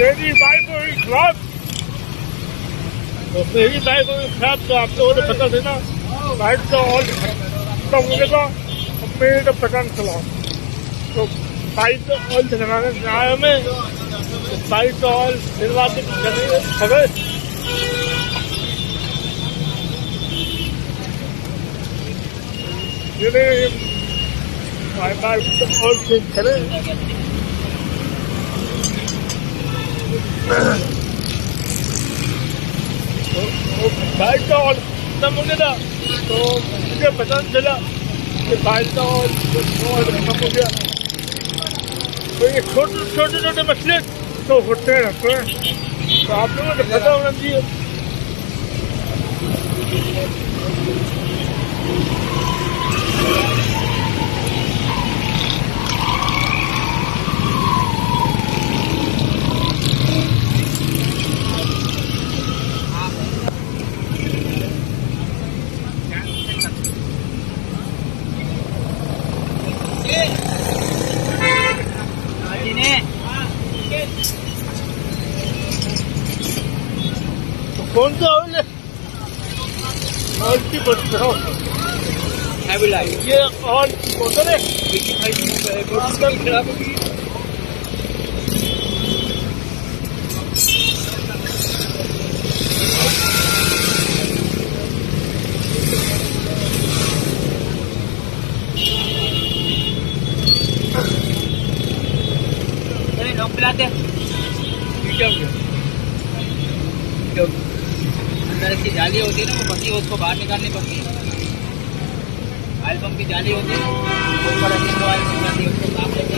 मेरी बाइक हुई खराब, तो मेरी बाइक हुई खराब, तो आप लोगों को पता था ना, बाइक तो और खत्म हो गया, मेरे तो पता नहीं चला। तो बाइक तो ऑयल डलवाने आया हमें, तो बाइक तो ऑयल डलवा के खबर ये बाइक तो ऑयल चेंज करें। बाइक का ऑयल खत्म हो गया था, तो मुझे पता नहीं चला कि बाइक का ऑयल खत्म हो गया। तो ये छोटे छोटे मसले तो होते रहते हैं, तो आप लोगों को पता होना चाहिए। कौन सा ऑयल है? ऑयल की बोतल है, ये ऑयल की बोतल है, बोतल खराब होगी। लोग पिलाते क्या हो गया? अंदर की जाली होती है ना, वो फंसी है, उसको बाहर निकालनी पड़ती है। ऑयल पंप की जाली होती है ना, ऊपर अच्छी ऑयल पंप जाती है, उसको साफ करके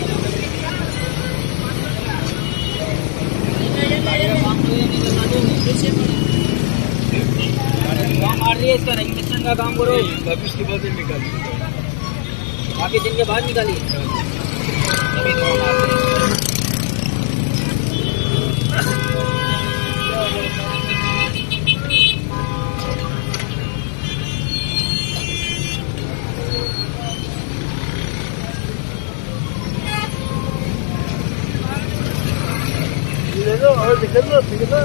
मार रही है। इसका रजिस्ट्रेशन का काम करो, इसके बाद निकालिए, काफी दिन के बाद निकालिए, तभी तो मार रही है। और निकल लो, ठीक है ना?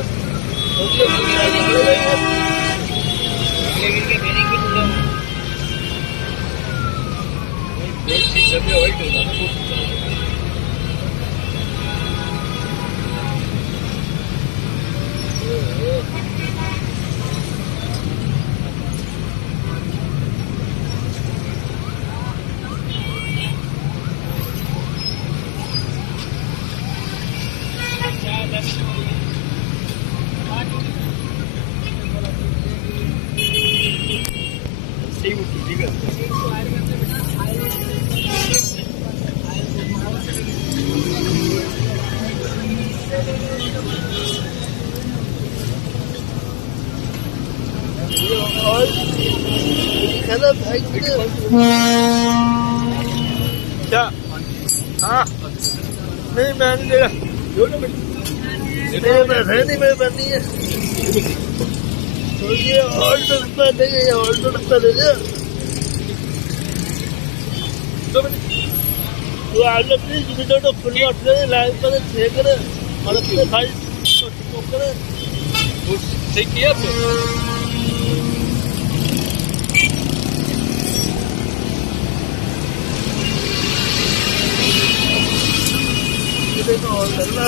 क्या? हाँ नहीं, मैं नहीं ले रहा, नहीं मैं बननी है। तो ये और तो रुपया देंगे, ये और तो रुपया दे दिया। तो आज प्लीज वीडियो तो फुल वॉच करें, लाइक करें, शेयर करें और अपने भाई को सपोर्ट करें। सही किया तो और करना